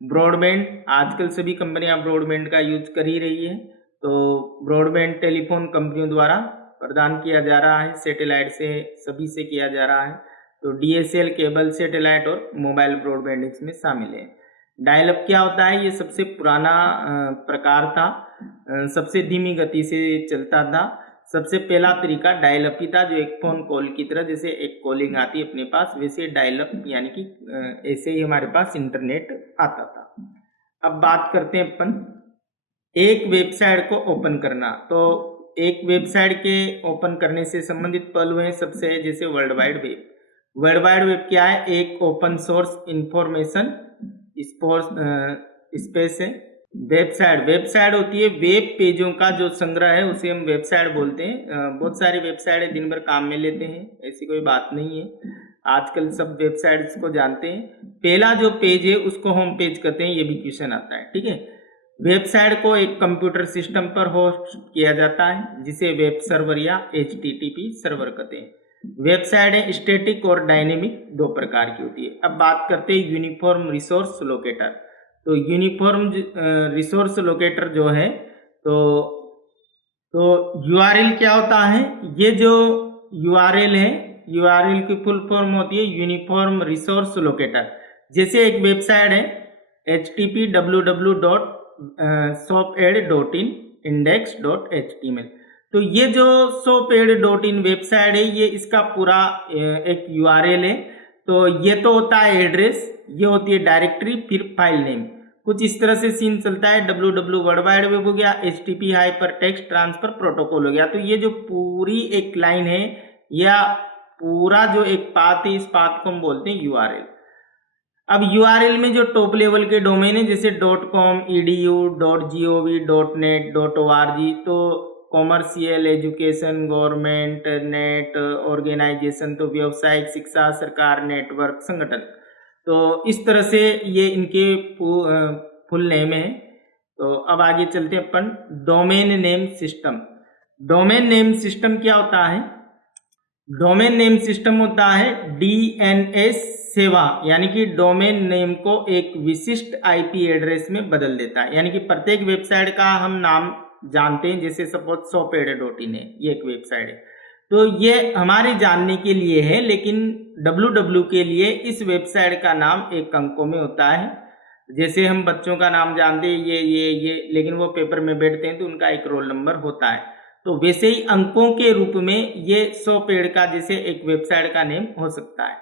Broadband, आजकल सभी कंपनियां ब्रॉडबैंड का यूज कर ही रही है। तो ब्रॉडबैंड टेलीफोन कंपनियों द्वारा प्रदान किया जा रहा है, सैटेलाइट से सभी से किया जा रहा है। तो डीएसएल, केबल, सैटेलाइट और मोबाइल ब्रॉडबैंड इसमें शामिल है। डायल अप क्या होता है? ये सबसे पुराना प्रकार था, सबसे धीमी गति से चलता था। सबसे पहला तरीका डायल अप ही था, जो एक फ़ोन कॉल की तरह, जैसे एक कॉलिंग आती है अपने पास, वैसे डायल अप यानी कि ऐसे ही हमारे पास इंटरनेट आता था। अब बात करते हैं अपन एक वेबसाइट को ओपन करना। तो एक वेबसाइट के ओपन करने से संबंधित पहलू हैं सबसे, जैसे world wide web. World wide web क्या है? एक ओपन सोर्स इंफॉर्मेशन स्पेस है। वेबसाइट होती है वेब पेजों का जो संग्रह है, उसे हम वेबसाइट बोलते हैं। बहुत सारी वेबसाइट है, दिन भर काम में लेते हैं, ऐसी कोई बात नहीं है। आजकल सब वेबसाइट्स को जानते हैं। पहला जो पेज है उसको होम पेज कहते हैं, ये भी क्वेश्चन आता है, ठीक है। वेबसाइट को एक कंप्यूटर सिस्टम पर होस्ट किया जाता है, जिसे वेब सर्वर या HTTP सर्वर कहते हैं। वेबसाइट है स्टैटिक और डायनेमिक, दो प्रकार की होती है। अब बात करते हैं यूनिफॉर्म रिसोर्स लोकेटर। तो यूनिफॉर्म रिसोर्स लोकेटर जो है, तो URL क्या होता है? ये जो URL है, URL की फुल फॉर्म होती है यूनिफॉर्म रिसोर्स लोकेटर। जैसे एक वेबसाइट है http www.shopad.in index.html। तो ये जो shopad.in वेबसाइट है, ये इसका पूरा एक URL है। तो ये तो होता है एड्रेस, ये होती है डायरेक्टरी, फिर फाइल नेम। कुछ इस तरह से सीन चलता है। www वर्ल्ड वाइड वेब हो गया, HTTP हाइपरटेक्स्ट ट्रांसफर प्रोटोकॉल हो गया। तो ये जो पूरी एक लाइन है या पूरा जो एक पाथ है, इस पाथ को हम बोलते हैं URL। अब URL में जो टॉप लेवल के डोमेन है, जैसे .com, edu, .gov, .net, .org, तो commercial, education, government, net, organisation, तो व्यावसायिक, शिक्षा, सरकार, नेटवर्क, संगठन। तो इस तरह से ये इनके फुल नेम है। तो अब आगे चलते हैं अपन domain name system. Domain name system क्या होता है? डोमेन नेम सिस्टम होता है DNS सेवा, यानी कि डोमेन नेम को एक विशिष्ट IP एड्रेस में बदल देता है। यानी कि प्रत्येक वेबसाइट का हम नाम जानते हैं, जैसे सपोज shopad.in है, ये एक वेबसाइट है, तो ये हमारे जानने के लिए है, लेकिन www के लिए इस वेबसाइट का नाम एक अंकों में होता है। जैसे हम बच्चों का नाम जानते हैं, ये, लेकिन वो पेपर में बैठते हैं तो उनका एक रोल नंबर होता है। तो वैसे ही अंकों के रूप में ये 100 पेड़ का जैसे एक वेबसाइट का नेम हो सकता है।